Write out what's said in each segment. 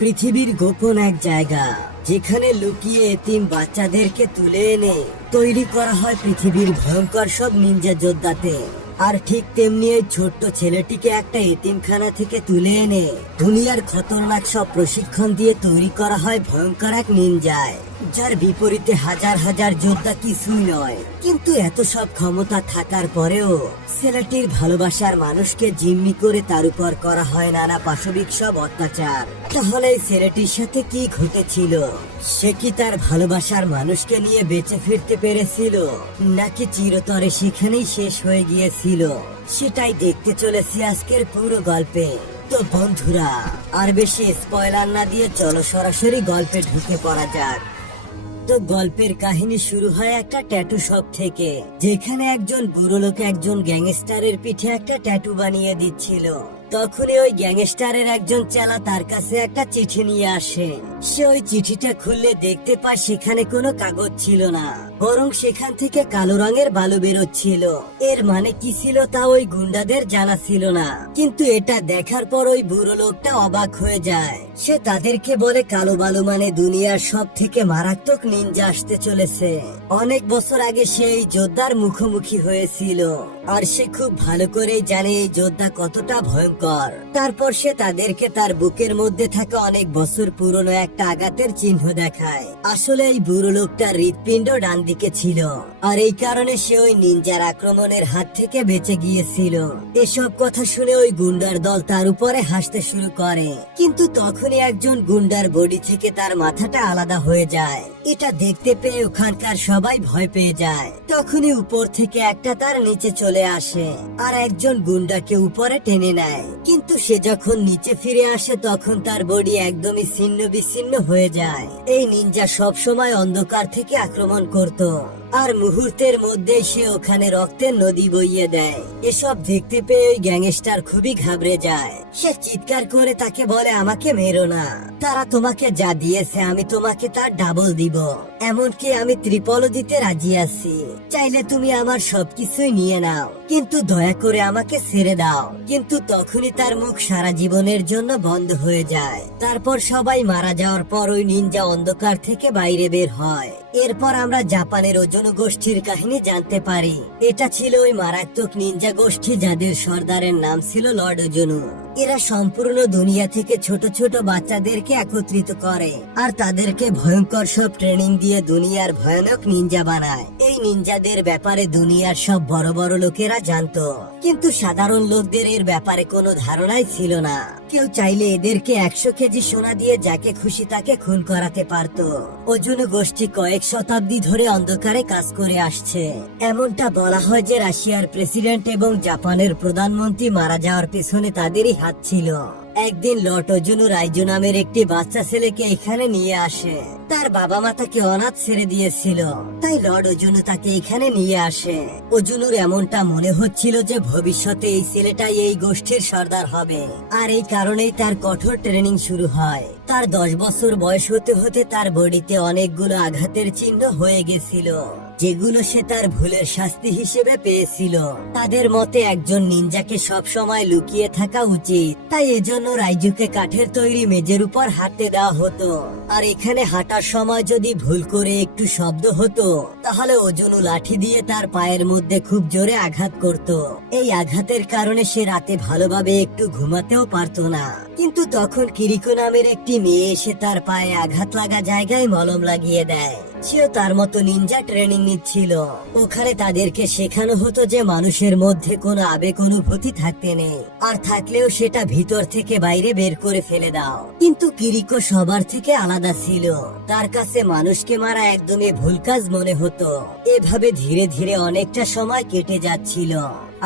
পৃথিবীর গোপন এক জায়গা, যেখানে লুকিয়ে এতিম বাচ্চাদেরকে তুলে এনে তৈরি করা হয় পৃথিবীর ভয়ঙ্কর সব নিনজা যোদ্ধাতে। আর ঠিক তেমনি এই ছোট্ট ছেলেটিকে একটা এতিমখানা থেকে তুলে এনে দুনিয়ার খতরনাক সব প্রশিক্ষণ দিয়ে তৈরি করা হয় ভয়ঙ্কর এক নিনজায়, যার বিপরীতে হাজার হাজার যোদ্ধা কিছুই নয়। কিন্তু এত সব ক্ষমতা থাকার পরেও ছেলেটির ভালোবাসার মানুষকে জিম্মি করে তার উপর করা হয় নানা পাশবিক সব অত্যাচার। তাহলে এই ছেলেটির সাথে কি ঘটেছিল? সে কি তার ভালোবাসার মানুষকে নিয়ে বেঁচে ফিরতে পেরেছিল, নাকি চিরতরে সেখানেই শেষ হয়ে গিয়েছিল? সেটাই দেখতে চলেছি আজকের পুরো গল্পে। তো বন্ধুরা, আর বেশি স্পয়লার না দিয়ে চলো সরাসরি গল্পে ঢুকে পড়া যাক। তো গল্পের কাহিনী শুরু হয় একটা ট্যাটু শপ থেকে, যেখানে একজন বুড়ো লোক একজন গ্যাংস্টারের পিঠে একটা ট্যাটু বানিয়ে দিচ্ছিল। তখনই ওই গ্যাংস্টারের একজন চেলা তার কাছে একটা চিঠি নিয়ে আসে। সে ওই চিঠিটা খুললে দেখতে পায় সেখানে কোনো কাগজ ছিল না, বরং সেখান থেকে কালো রঙের বালু বেরোচ্ছিল। এর মানে কি ছিল তা ওই গুন্ডাদের জানা ছিল না। কিন্তু এটা দেখার পর ওই বুড়ো লোকটা অবাক হয়ে যায়। সে তাদেরকে বলে কালো বালু মানে দুনিয়ার সব থেকে মারাত্মক নিনজা আসতে চলেছে। অনেক বছর আগে সে এই যোদ্ধার মুখোমুখি হয়েছিল, আর সে খুব ভালো করেই জানে এই যোদ্ধা কতটা ভয়ঙ্কর। তারপর সে তাদেরকে তার বুকের মধ্যে থাকা অনেক বছর পুরনো একটা আঘাতের চিহ্ন দেখায়। আসলে এই বুড়ো লোকটার হৃৎপিণ্ড ডান দিকে ছিল, আর এই কারণে সে ওই নিনজার আক্রমণের হাত থেকে বেঁচে গিয়েছিল। এসব কথা শুনে ওই গুন্ডার দল তার উপরে হাসতে শুরু করে। কিন্তু তখনই একজন গুন্ডার বডি থেকে তার মাথাটা আলাদা হয়ে যায়। এটা দেখতে পেয়ে ওখানকার সবাই ভয় পেয়ে যায়। তখনই উপর থেকে একটা তার নিচে চলে আসে আর একজন গুন্ডাকে উপরে টেনে নেয়। কিন্তু সে যখন নিচে ফিরে আসে তখন তার বডি একদমই ছিন্ন বিচ্ছিন্ন হয়ে যায়। এই নিনজা সব সময় অন্ধকার থেকে আক্রমণ করত, আর মুহূর্তের মধ্যে সে ওখানে রক্তের নদী বইয়ে দেয়। এসব দেখতে পেয়ে ওই গ্যাংস্টার খুবই ঘাবড়ে যায়। সে চিৎকার করে তাকে বলে, আমাকে মেরো না, তারা তোমাকে যা দিয়েছে আমি তোমাকে তার ডাবল দিব। এমনকি আমি ত্রিপলও দিতে রাজি আছি। চাইলে তুমি আমার সবকিছুই নিয়ে নাও, কিন্তু দয়া করে আমাকে ছেড়ে দাও। কিন্তু তখনই তার মুখ সারা জীবনের জন্য বন্ধ হয়ে যায়। তারপর সবাই মারা যাওয়ার পর ওই নিনজা অন্ধকার থেকে বাইরে বের হয়। এরপর আমরা জাপানের ওজোনু গোষ্ঠীর কাহিনী জানতে পারি। এটা ছিল ওই মারাত্মক নিনজা গোষ্ঠী যাদের সর্দারের নাম ছিল লর্ড ওজোনু। এরা সম্পূর্ণ দুনিয়া থেকে ছোট ছোট বাচ্চাদেরকে একত্রিত করে আর তাদেরকে ভয়ঙ্কর সব ট্রেনিং দিয়ে দুনিয়ার ভয়ানক নিনজা বানায়। এই নিনজাদের ব্যাপারে দুনিয়ার সব বড় বড় লোকেরা জানতো, কিন্তু সাধারণ লোকদের এর ব্যাপারে কোনো ধারণাই ছিল না। কেউ চাইলে এদেরকে 100 কেজি সোনা দিয়ে যাকে খুশি তাকে খুন করাতে পারত। ওজোনু গোষ্ঠী কয়েক শতাব্দী ধরে অন্ধকারে কাজ করে আসছে। এমনটা বলা হয় যে রাশিয়ার প্রেসিডেন্ট এবং জাপানের প্রধানমন্ত্রী মারা যাওয়ার পেছনে তাদেরই হাত ছিল। একদিন লর্ড ওজোনু রাইজু নামের একটি বাচ্চা ছেলেকে এখানে নিয়ে আসে। তার বাবা মা তাকে অনাথ ছেড়ে দিয়েছিল, তাই লর্ড ওজোনু তাকে এখানে নিয়ে আসে। ওজোনুর এমনটা মনে হচ্ছিল যে ভবিষ্যতে এই ছেলেটাই এই গোষ্ঠীর সর্দার হবে, আর এই কারণেই তার কঠোর ট্রেনিং শুরু হয়। তার 10 বছর বয়স হতে হতে তার বডিতে অনেকগুলো আঘাতের চিহ্ন হয়ে গেছিল, যেগুলো সে তার ভুলের শাস্তি হিসেবে পেয়েছিল। তাদের মতে একজন নিনজাকে সব সময় লুকিয়ে থাকা উচিত, তাই এজন্য রাইজুকে কাঠের তৈরি মেজের উপর হাঁটতে দেওয়া হতো। আর এখানে হাঁটার সময় যদি ভুল করে একটু শব্দ হতো তাহলে ওজোনু লাঠি দিয়ে তার পায়ের মধ্যে খুব জোরে আঘাত করত। এই আঘাতের কারণে সে রাতে ভালোভাবে একটু ঘুমাতেও পারতো না। কিন্তু তখন কিরিকো নামের একটি মেয়ে এসে তার পায়ে আঘাত লাগা জায়গায় মলম লাগিয়ে দেয়। সেও তার মতো নিনজা ট্রেনিং নিচ্ছিল। ওখানে তাদেরকে শেখানো হতো যে মানুষের মধ্যে কোনো আবেগ অনুভূতি থাকতে নেই, আর থাকলেও সেটা ভিতর থেকে বাইরে বের করে ফেলে দাও। কিন্তু কিরিকো সবার থেকে আলাদা ছিল। তার কাছে মানুষকে মারা একদমই ভুল কাজ মনে হতো। এভাবে ধীরে ধীরে অনেকটা সময় কেটে যাচ্ছিল,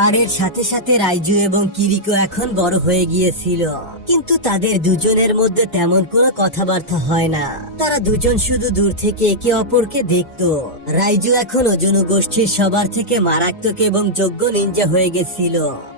আর এর সাথে সাথে রাইজু এবং কিরিকো এখন বড় হয়ে গিয়েছিল। কিন্তু তাদের দুজনের মধ্যে তেমন কোনো কথাবার্তা হয় না। তারা দুজন শুধু দূর থেকে একে অপরকে দেখতো। রাইজু এখন ওজোনু গোষ্ঠীর সবার থেকে মারাত্মক এবং যোগ্য নিনজা হয়ে গেছিল।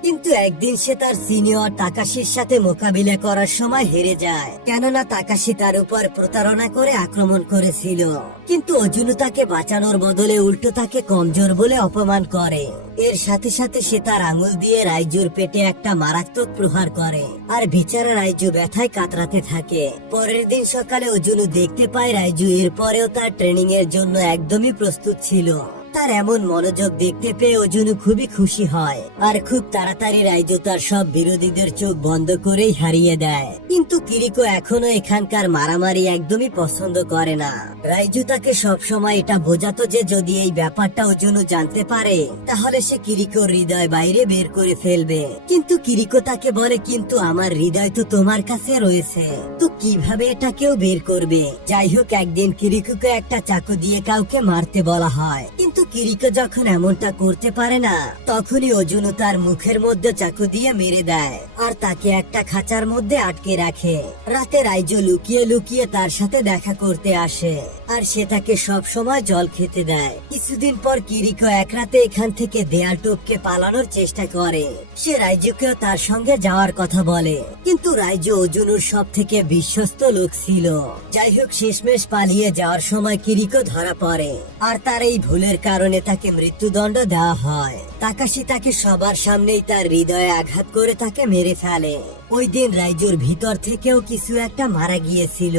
কিন্তু একদিন সে তার সিনিয়র তাকাশির সাথে মোকাবিলা করার সময় হেরে যায়, কেননা তাকাশি তার উপর প্রতারণা করে আক্রমণ করেছিল। কিন্তু অজুনু তাকে বাঁচানোর বদলে উল্টো তাকে কমজোর বলে অপমান করে। এর সাথে সাথে সে তার আঙুল দিয়ে রাইজুর পেটে একটা মারাত্মক প্রহার করে, আর বেচারা রাইজু ব্যথায় কাতরাতে থাকে। পরের দিন সকালে অজুনু দেখতে পায় রাইজু এর পরেও তার ট্রেনিং এর জন্য একদমই প্রস্তুত ছিল। তার এমন মনোযোগ দেখতে পেয়ে অজুনু খুবই খুশি হয়, আর খুব তাড়াতাড়ি রাইজু তার সব বিরোধীদের চোখ বন্ধ করেই হারিয়ে দেয়। কিন্তু কিরিকো এখনো এখানকার মারামারি একদমই পছন্দ করে না। রাইজু তাকে সব সময় এটা বোঝাতো যে যদি এই ব্যাপারটা অজুনু জানতে পারে তাহলে সে কিরিকোর হৃদয় বাইরে বের করে ফেলবে। কিন্তু কিরিকো তাকে বলে, কিন্তু আমার হৃদয় তো তোমার কাছে রয়েছে, তো কিভাবে এটা কেউ বের করবে? যাই হোক, একদিন কিরিকোকে একটা চাকু দিয়ে কাউকে মারতে বলা হয়, কিন্তু কিরিকো যখন এমনটা করতে পারে না তখনই অজুনু তার মুখের মধ্যে চাকু দিয়ে মেরে দেয় আর তাকে একটা খাঁচার মধ্যে আটকে রাখে। রাতে রাইজু লুকিয়ে লুকিয়ে তার সাথে দেখা করতে আসে, আর সে তাকে সব সময় জল খেতে দেয়। কিছুদিন পর কিরিকো এক রাতে এখান থেকে দেয়াল টপকে পালানোর চেষ্টা করে। সে রাইজুকেও তার সঙ্গে যাওয়ার কথা বলে, কিন্তু রাইজু অজুনুর সব থেকে বিশ্বস্ত লোক ছিল। যাই হোক, শেষমেশ পালিয়ে যাওয়ার সময় কিরিকো ধরা পড়ে, আর তার এই ভুলের কারণে তাকে মৃত্যুদণ্ড দেওয়া হয়। তাকাশি তাকে সবার সামনেই তার হৃদয়ে আঘাত করে তাকে মেরে ফেলে। ওই দিন রাইজুর ভিতর থেকেও কিছু একটা মারা গিয়েছিল,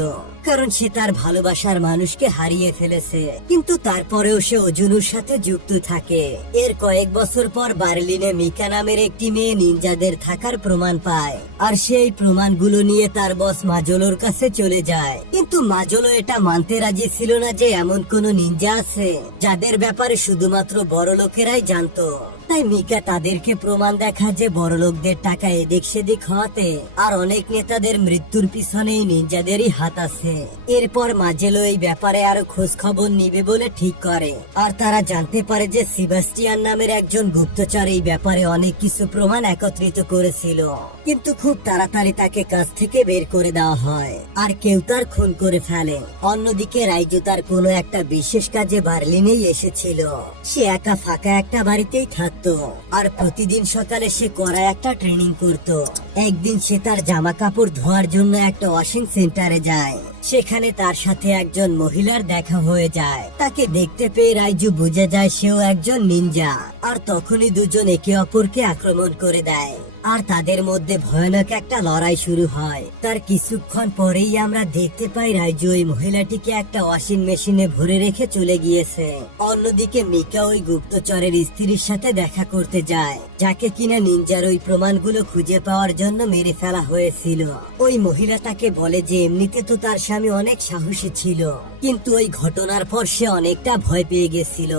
কারণ সে তার ভালোবাসার মানুষকে হারিয়ে ফেলেছে। কিন্তু তারপরেও সে অজুনুর সাথে যুক্ত থাকে। এর কয়েক বছর পর বার্লিনে মিকা নামের একটি মেয়ে নিনজাদের থাকার প্রমাণ পায়, আর সেই প্রমাণগুলো নিয়ে তার বস মাজোলোর কাছে চলে যায়। কিন্তু মাজোলো এটা মানতে রাজি ছিল না যে এমন কোন নিনজা আছে যাদের ব্যাপারে শুধুমাত্র বড় লোকেরাই জানতো। তাই মিকা তাদেরকে প্রমাণ দেখা যে বড় লোকদের টাকা এদিক সেদিক হওয়াতে আর অনেক নেতাদের মৃত্যুর পিছনেই নিনজাদেরই হাত আছে। এরপর মাজেলো এই ব্যাপারে আরো খোঁজ খবর নিবে বলে ঠিক করে, আর তারা জানতে পারে যে সেবাস্টিয়ান নামের একজন গুপ্তচর এই ব্যাপারে অনেক কিছু প্রমাণ একত্রিত করেছিল। কিন্তু খুব তাড়াতাড়ি তাকে কাজ থেকে বের করে দেওয়া হয়, আর কেউ তার খুন করে ফেলে। অন্যদিকে রাইজু তার কোনো একটা বিশেষ কাজে বার্লিনেই এসেছিল। সে একা ফাঁকা একটা বাড়িতেই থাকতো, আর প্রতিদিন সকালে সে করা একটা ট্রেনিং করত। একদিন সে তার জামা কাপড় ধোয়ার জন্য একটা ওয়াশিং সেন্টারে যায়। সেখানে তার সাথে একজন মহিলার দেখা হয়ে যায়। তাকে দেখতে পেয়ে রাইজু বুঝে যায় সেও একজন নিনজা, আর তখনই দুজন একে অপরকে আক্রমণ করে দেয়, আর তাদের মধ্যে ভয়ানক একটা লড়াই শুরু হয়। তার কিছুক্ষণ পরেই আমরা দেখতে পাই রাইজু ওই মহিলাটিকে একটা ওয়াশিং মেশিনে ভরে রেখে চলে গিয়েছে। অন্যদিকে মিকা ওই গুপ্তচরের স্ত্রীর সাথে দেখা করতে যায়, যাকে কিনা নিনজার ওই প্রমাণগুলো খুঁজে পাওয়ার জন্য মেরে ফেলা হয়েছিল। ওই মহিলা তাকে বলে যে এমনিতে তো তার স্বামী অনেক সাহসী ছিল, কিন্তু ওই ঘটনার পর সে অনেকটা ভয় পেয়ে গেছিল।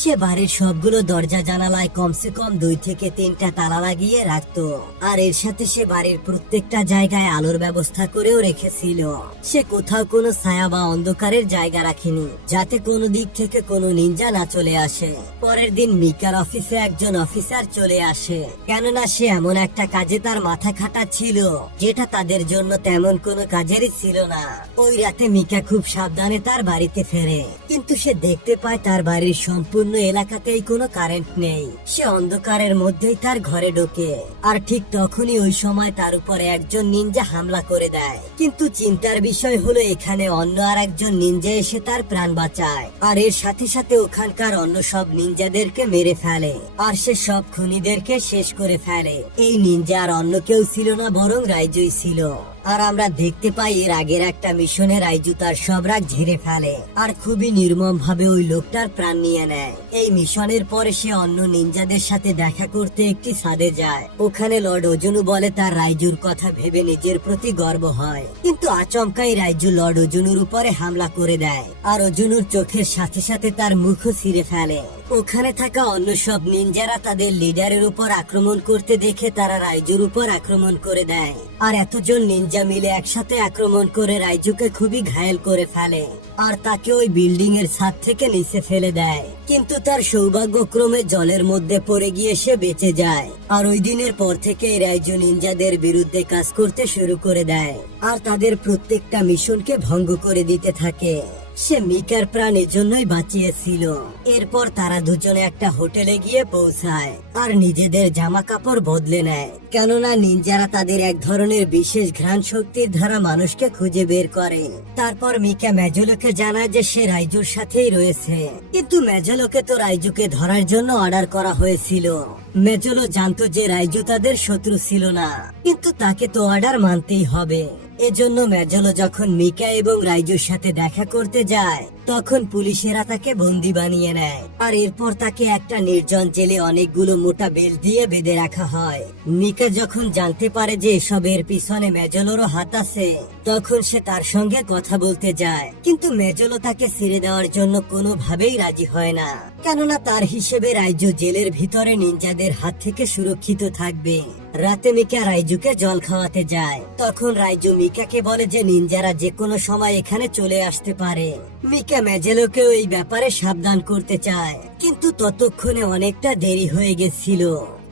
সে বাড়ির সবগুলো দরজা জানালায় কমসে কম 2 থেকে 3টা তালা লাগিয়ে রাখতো, আর এর সাথে সে বাড়ির প্রত্যেকটা জায়গায় আলোর ব্যবস্থা করেও রেখেছিল। সে কোথাও কোনো ছায়া বা অন্ধকারের জায়গা রাখেনি, যাতে কোনো দিক থেকে কোনো নিনজা না চলে আসে। পরের দিন মিকার অফিসে একজন অফিসার চলে আসে, কেননা সে এমন একটা কাজে তার মাথা খাটাচ্ছিল যেটা তাদের জন্য তেমন কোনো কাজেরই ছিল না। ওই রাতে মিকা খুব সাবধানে তার বাড়িতে ফেরে, কিন্তু সে দেখতে পায় তার বাড়ির সম্পূর্ণ এলাকাতেই কোনো কারেন্ট নেই। সে অন্ধকারের মধ্যেই তার ঘরে ঢোকে, আর ঠিক তখনই ওই সময় তার উপরে একজন নিনজা হামলা করে দেয়। কিন্তু চিন্তার বিষয় হলো এখানে অন্য আর একজন নিনজা এসে তার প্রাণ বাঁচায়, আর এর সাথে সাথে ওখানকার অন্য সব নিনজাদেরকে মেরে ফেলে, আর সে সব খুনিদেরকে শেষ করে ফেলে। এই নিনজা আর অন্য কেউ ছিল না, বরং রাইজুই ছিল। আর আমরা দেখতে পাই এর আগের একটা মিশনে রাইজু তার সব রাগ ঝেড়ে ফেলে, আর খুবই নির্মম ভাবে ওই লোকটার প্রাণ নিয়ে নেয়। এই মিশনের পরে সে অন্য নিনজাদের সাথে দেখা করতে একটি ছাদে যায়। ওখানে লর্ড অজুনু বলে তার রাইজুর কথা ভেবে নিজের প্রতি গর্ব হয়, কিন্তু আচমকাই রাইজু লর্ড অজুনুর উপরে হামলা করে দেয়, আর অজুনুর চোখের সাথে সাথে তার মুখও ছিঁড়ে ফেলে। ওখানে থাকা অন্য সব নিনজারা তাদের লিডারের উপর আক্রমণ করতে দেখে তারা রাইজুর উপর আক্রমণ করে দেয়, আর এতজন নিনজা মিলে একসাথে আক্রমণ করে রাইজুকে খুবই ঘায়েল করে ফেলে, আর তাকে ওই বিল্ডিং এর ছাদ থেকে নিচে ফেলে দেয়। কিন্তু তার সৌভাগ্যক্রমে জলের মধ্যে পড়ে গিয়ে সে বেঁচে যায়। আর ওই দিনের পর থেকে রাইজু নিনজাদের বিরুদ্ধে কাজ করতে শুরু করে দেয়, আর তাদের প্রত্যেকটা মিশনকে ভঙ্গ করে দিতে থাকে। সে মিকার প্রাণ এজন্যই বাঁচিয়েছিল। এরপর তারা দুজনে একটা হোটেলে গিয়ে পৌঁছায় আর নিজেদের জামা কাপড় বদলে নেয়, কেননা নিনজারা তাদের এক ধরনের বিশেষ ঘ্রাণ শক্তির দ্বারা মানুষকে খুঁজে বের করে। তারপর মিকা মেজলোকে জানায় যে সে রাইজুর সাথেই রয়েছে, কিন্তু মেজলোকে তো রাইজুকে ধরার জন্য অর্ডার করা হয়েছিল। মেজলো জানতো যে রাইজু তাদের শত্রু ছিল না, কিন্তু তাকে তো অর্ডার মানতেই হবে। এজন্য মেজলো যখন মিকা এবং রাইজুর সাথে দেখা করতে যায়, তখন পুলিশেরা তাকে বন্দি বানিয়ে নেয় আর এরপর তাকে একটা নির্জন জেলে অনেকগুলো মোটা বেল্ট দিয়ে বেঁধে রাখা হয়। মিকা যখন জানতে পারে যে এসবের পিছনে মেজলোরও হাত আছে, তখন সে তার সঙ্গে কথা বলতে যায়, কিন্তু মেজলো তাকে ছেড়ে দেওয়ার জন্য কোনোভাবেই রাজি হয় না, কেননা তার হিসেবে রাইজু জেলের ভিতরে নিনজাদের হাত থেকে সুরক্ষিত থাকবে। রাতে মিকা রাইজুকে জল খাওয়াতে যায়, তখন রাইজু মিকাকে বলে যে নিনজারা যে কোনো সময় এখানে চলে আসতে পারে। মিকা মেজেলোকেও এই ব্যাপারে সাবধান করতে চায়, কিন্তু ততক্ষণে অনেকটা দেরি হয়ে গেছিল।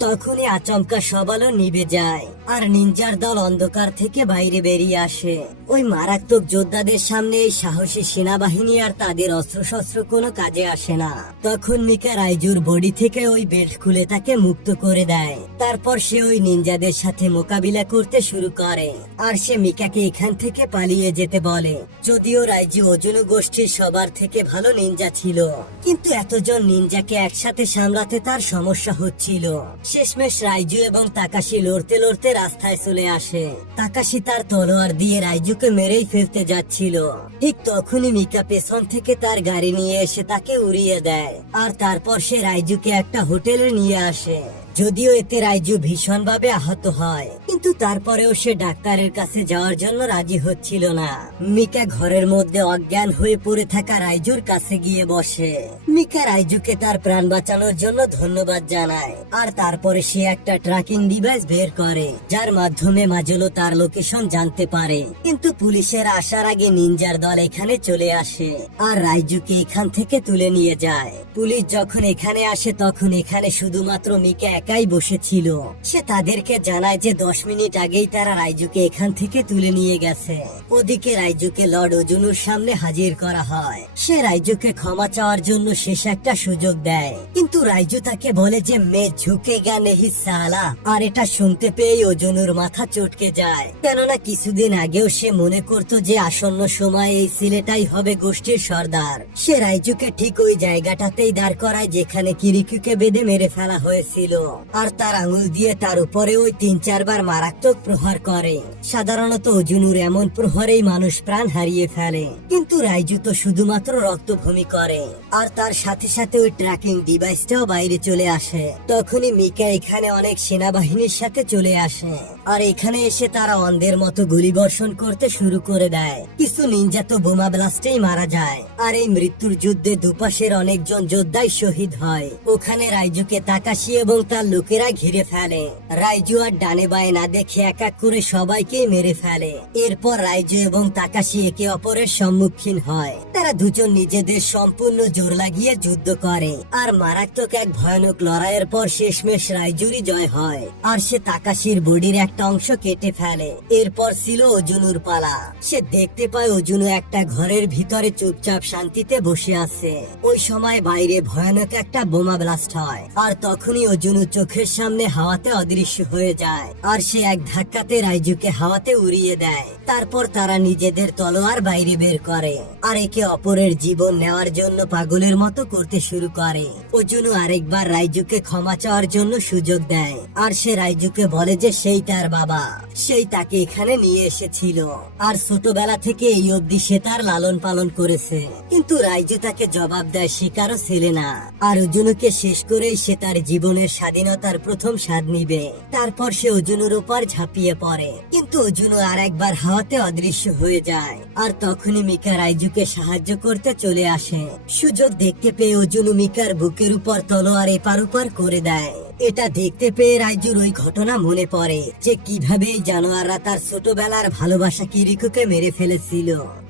তখনই আচমকা সব আলো নিভে যায় আর নিনজার দল অন্ধকার থেকে বাইরে বেরিয়ে আসে। ওই মারাত্মক যোদ্ধাদের সামনে এই সাহসী সেনাবাহিনী আর তাদের অস্ত্রশস্ত্র কোনো কাজে আসে না। তখন মিকা রাইজুর বডি থেকে ওই বেল্ট খুলে তাকে মুক্ত করে দেয়। তারপর সে ওই নিনজাদের সাথে মোকাবিলা করতে শুরু করে আর সে মিকাকে এখান থেকে পালিয়ে যেতে বলে। যদিও রাইজু ওজুনু গোষ্ঠীর সবার থেকে ভালো নিনজা ছিল, কিন্তু এতজন নিনজাকে একসাথে সামলাতে তার সমস্যা হচ্ছিল। শেষমেশ রাইজু এবং তাকাশি লড়তে লড়তে রাস্তায় চলে আসে। তাকাশি তার তলোয়ার দিয়ে রাইজুকে মেরেই ফেলতে যাচ্ছিল, ঠিক তখনই মিকা পেছন থেকে তার গাড়ি নিয়ে এসে তাকে উড়িয়ে দেয় আর তারপর সে রাইজুকে একটা হোটেলে নিয়ে আসে। যদিও এতে রাইজু ভীষণভাবে আহত হয়, কিন্তু তারপরেও সে ডাক্তারের কাছে যাওয়ার জন্য রাজি হচ্ছিল না। মিকা ঘরের মধ্যে অজ্ঞান হয়ে পড়ে থাকা রাইজুর কাছে গিয়ে বসে। মিকা রাইজুকে তার প্রাণ বাঁচানোর জন্য ধন্যবাদ জানায় আর তারপরে সে একটা ট্র্যাকিং ডিভাইস বের করে, যার মাধ্যমে মাজলো তার লোকেশন জানতে পারে। কিন্তু পুলিশের আসার আগে নিনজার দল এখানে চলে আসে আর রাইজুকে এখান থেকে তুলে নিয়ে যায়। পুলিশ যখন এখানে আসে তখন এখানে শুধুমাত্র মিকা একাই বসেছিল। সে তাদেরকে জানায় যে 10 মিনিট আগেই তারা রাইজুকে এখান থেকে তুলে নিয়ে গেছে। ওদিকে রাইজুকে লর্ড ওজুনুর সামনে হাজির করা হয়। সে রাইজুকে ক্ষমা চাওয়ার জন্য শেষ একটা সুযোগ দেয়, কিন্তু রাইজু তাকে বলে যে মে ঝুঁকেগা নেহি সালা। আর এটা শুনতে পেয়ে ওজুনুর মাথা চটকে যায়, কেননা কিছুদিন আগেও সে মনে করতো যে আসন্ন সময় এই ছেলেটাই হবে গোষ্ঠীর সর্দার। সে রাইজুকে ঠিক ওই জায়গাটাতেই দাঁড় করায় যেখানে কিরিকুকে বেঁধে মেরে ফেলা হয়েছিল আর তার আঙুল দিয়ে তার উপরে ওই 3-4 বার মারাত্মক প্রহার করে। সাধারণত ওজুনুর এমন প্রহারেই মানুষ প্রাণ হারিয়ে ফেলে, কিন্তু রাইজু তো শুধুমাত্র রক্তভূমি করে আর তার সাথে সাথে ওই ট্র্যাকিং ডিভাইসটাও বাইরে চলে আসে। তখনই মিকা এখানে অনেক সেনাবাহিনীর সাথে চলে আসে আর এখানে এসে তারা অন্ধের মতো গুলি বর্ষণ করতে শুরু করে দেয়। কিছু নিনজা তো বোমা ব্লাস্টেই মারা যায় আর এই মৃত্যুর যুদ্ধে দুপাশের অনেকজন যোদ্ধাই শহীদ হয়। ওখানে রাইজুকে তাকাশি এবং তার লোকেরা ঘিরে ফেলে। রাইজু আর ডানে বায়ে না দেখে এক এক করে সবাইকেই মেরে ফেলে। এরপর রাইজু এবং তাকাশি একে অপরের সম্মুখীন হয়। তারা দুজন নিজেদের সম্পূর্ণ জোর লাগিয়ে যুদ্ধ করে আর মারাত্মক এক ভয়ানক লড়াইয়ের পর শেষমেশ রাইজুরই জয় হয় আর সে তাকাশির বডির একটা অংশ কেটে ফেলে। এরপর ছিল ওজুনুর পালা। সে দেখতে পায় ওজুনু একটা ঘরের ভিতরে চুপচাপ শান্তিতে বসে আছে। ওই সময় বাইরে ভয়ানক একটা বোমা ব্লাস্ট হয় আর তখনই ওজুনু চোখের সামনে হাওয়াতে অদৃশ্য হয়ে যায় আর সে এক ধাক্কাতে রাইজুকে হাওয়াতে উড়িয়ে দেয়। তারপর তারা নিজেদের তলোয়ার বাইরে বের করে আর একে অপরের জীবন নেওয়ার জন্য পাগলের মতো করতে শুরু করে। ওজুনু আরেকবার রাইজুকে ক্ষমা চাওয়ার জন্য সুযোগ দেয় আর সে রাইজুকে বলে যে সেই তার বাবা, সেই তাকে এখানে নিয়ে এসেছিল আর ছোটবেলা থেকে এই অবধি সে তার লালন পালন করেছে। কিন্তু রাইজু তাকে জবাব দেয় সে কারো ছেলে না আর ওজুনুকে শেষ করেই সে তার জীবনের স্বাধীনতার প্রথম স্বাদ নিবে। তারপর সে ওজুনুর উপর ঝাঁপিয়ে পড়ে, কিন্তু ওজুনু আর একবার হাওয়াতে অদৃশ্য হয়ে যায় আর তখনই মিকা রাইজুকে সাহায্য করতে চলে আসে। সুযোগ দেখতে পেয়ে ওজুনু মিকার বুকের উপর তলোয়ার এপার ওপার করে দেয়। এটা দেখতে পেয়ে রাইজুর ওই ঘটনা মনে পড়ে যে কিভাবে এই জানোয়াররা তার ছোটবেলার ভালোবাসা কিরিকুকে মেরে ফেলেছিল।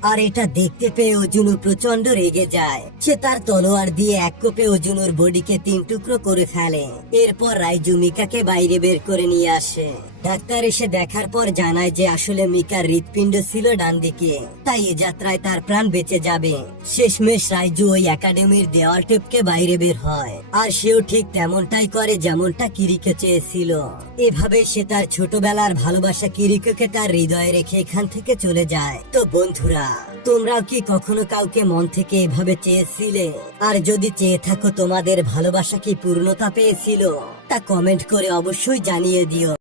আর এটা দেখতে পেয়ে ওজুনু প্রচন্ড রেগে যায়। সে তার তলোয়ার দিয়ে এক কোপে ওজুনুর বডিকে 3 টুকরো করে ফেলে। এরপর রাইজু মিকাকে বাইরে বের করে নিয়ে আসে। ডাক্তার এসে দেখার পর জানায় যে আসলে মিকার হৃৎপিণ্ড ছিল ডান দিকে, তাই এ যাত্রায় তার প্রাণ বেঁচে যাবে। শেষমেশ রাইজু ওই একাডেমির দেওয়াল টপকে বাইরে বের হয়, আর সেও ঠিক তেমনটাই করে যেমনটা কিরিকো চেয়েছিল। এভাবে সে তার ছোটবেলার ভালোবাসা কিরিকোকে তার হৃদয়ে রেখে এখান থেকে চলে যায়। তো বন্ধুরা, তোমরাও কি কখনো কাউকে মন থেকে এভাবে চেয়েছিলে? আর যদি চেয়ে থাকো, তোমাদের ভালোবাসা কি পূর্ণতা পেয়েছিল? তা কমেন্ট করে অবশ্যই জানিয়ে দিও।